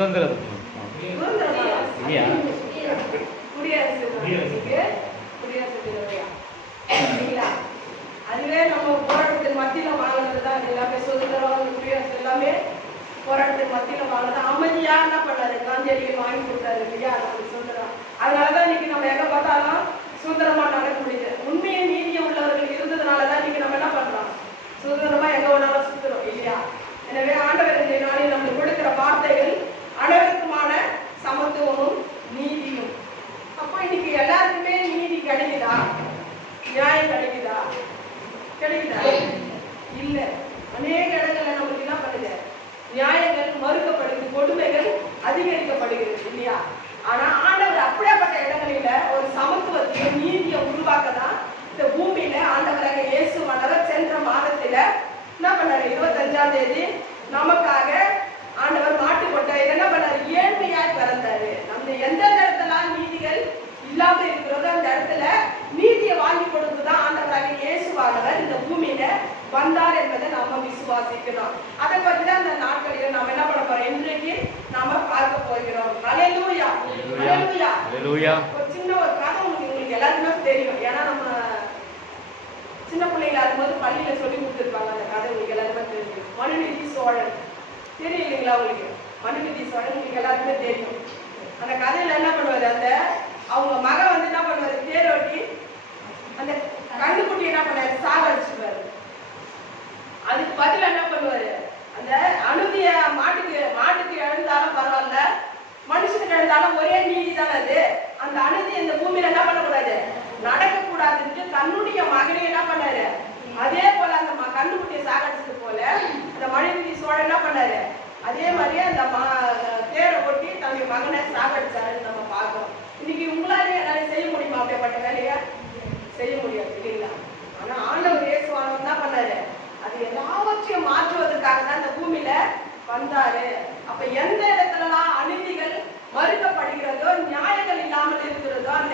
சுதந்திர அதுவே நம்ம போராட்டத்தின் மத்தியில வாங்கினதுதான் எல்லாமே சுதந்திரம் குடியரசு எல்லாமே போராட்டத்தின் மத்தியில வாங்கினது. அமைதியா என்ன பண்ணாரு காந்தியடிகள் வாங்கி கொடுத்தாரு இல்லையா நமக்கு சுதந்திரம். அதனாலதான் இன்னைக்கு நம்ம எங்க பார்த்தாலும் சுதந்திரமா நடக்க முடியுது. உண்மையை நீதியை உள்ளவர்கள் இருந்ததுனாலதான் இன்னைக்கு நம்ம என்ன பண்றோம் சுதந்திரமா எங்க வேணாலும் சுத்துறோம் இல்லையா. எனவே ஆண்டவர் இந்த நாளில் நம்மளுக்கு கொடுக்கிற வார்த்தைகள் அனைவருக்குமான சமத்துவமும் நீதியும். அப்போ இன்னைக்கு எல்லாருக்குமே நீதி கிடைக்குதா? நியாயம் கிடைக்குதா? கிடைக்குதா? இல்ல. அநேக இடங்கள்ல நமக்கு என்ன பண்ணுது, நியாயங்கள் மறுக்கப்படுது, கொடுமைகள் அதிகரிக்கப்படுகிறது இல்லையா. ஆனா ஆண்டவர் அப்படியாப்பட்ட இடங்களில ஒரு சமத்துவத்தையும் நீதியை உருவாக்கதான் இந்த பூமியில ஆண்டவராக இயேசுவானவர் சென்ற மாதத்துல என்ன பண்ணாரு, 25ஆம் தேதி நமக்காக ஆண்டவர் மாட்டு கொட்டாய் என்ன பண்ணாரு, ஏழ்மையாய் பிறந்தாரு. நம்ம எந்த இடத்துல நீதிகள் இல்லாம இருக்கிறதோ அந்த இடத்துல நீதியை வாங்கி கொடுத்துதான் ஆண்டவராக இயேசுவானவர் இந்த பூமியில வந்தார் என்பதை நாம விசுவாசிக்கணும். அதை பத்தி தான் இந்த நாட்களில் நாம என்ன பண்ண போறோம், இன்றைக்கு நாம பார்க்க போகிறோம். அல்லேலூயா, அல்லேலூயா, அல்லேலூயா. ஒரு சின்ன ஒரு கதை உங்களுக்கு எல்லாருக்குமே தெரியும். ஏன்னா நம்ம சின்ன பிள்ளைங்களா இருக்கும்போது பள்ளியில சொல்லி கொடுத்துருப்பாங்க. அந்த கதை உங்களுக்கு எல்லாருமே தெரியும். மனுநீதி சோழன் தெரியும் இல்லைங்களா உங்களுக்கு? மனுநீதி சோழன் உங்களுக்கு எல்லாருக்குமே தெரியும். அந்த கதையில என்ன பண்ணுவாரு, அந்த அவங்க மகன் வந்து என்ன பண்ணுவாரு, தேரோட்டி அந்த கண்ணுக்குட்டி என்ன பண்ணாரு, சாகடிச்சுப்பாரு. அதுக்கு பதில் என்ன பண்ணுவாரு, அந்த அனுதிய மாட்டுக்கு இழந்தாலும் பரவாயில்ல, மனுஷனுக்கு இழந்தாலும் ஒரே நீதி தானே அது. அந்த அனுதி இந்த பூமியில என்ன பண்ணக்கூடாது, நடக்க கூடாதுன்னு தன்னுடைய மகனை என்ன பண்ணாரு, அதே போல அந்த கண்ணுக்குட்டியை சாகடிச்சது போல அந்த மனுநீதி சோழன் என்ன பண்ணாரு, அதே மாதிரியே அந்த தேரை ஒட்டி தன்னுடைய மகனை சாகடிச்சாருன்னு நம்ம பார்க்கிறோம். இன்னைக்கு உங்களாலே எல்லாரும் செய்ய முடியுமா அப்படிப்பட்ட வேலையை? செய்ய முடியாது இல்லைங்களா. ஆனா ஆண்டவர் இயேசுவானவர் என்ன பண்ணாரு, அது எல்லாவற்றையும் மாற்றுவதற்காக தான் இந்த பூமியில வந்தாரு. அப்ப எந்த இடத்துலலாம் அநீதிகள் மறுக்கப்படுகிறதோ, நியாயங்கள் இல்லாமல் இருக்கிறதோ, அந்த